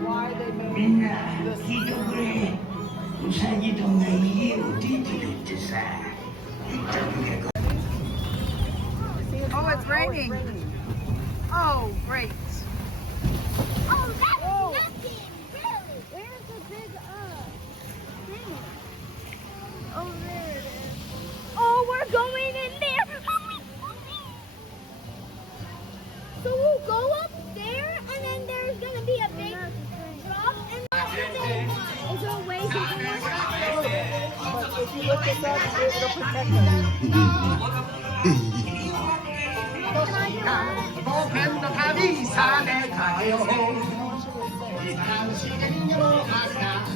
why they made みんな聞い this. てくれ。ウサギどんが家を出てるってさ。言ったのけ Oh, it's raining. Oh, great. Oh, that's nothing. Really? Where's the big thing? Oh, there it is. Oh, we're going in there. So we'll go up there, and then there's gonna be a big drop, and is there a way to do it? But if you look at that, it'll protect us. 冒険の旅されたよ。時間資源の花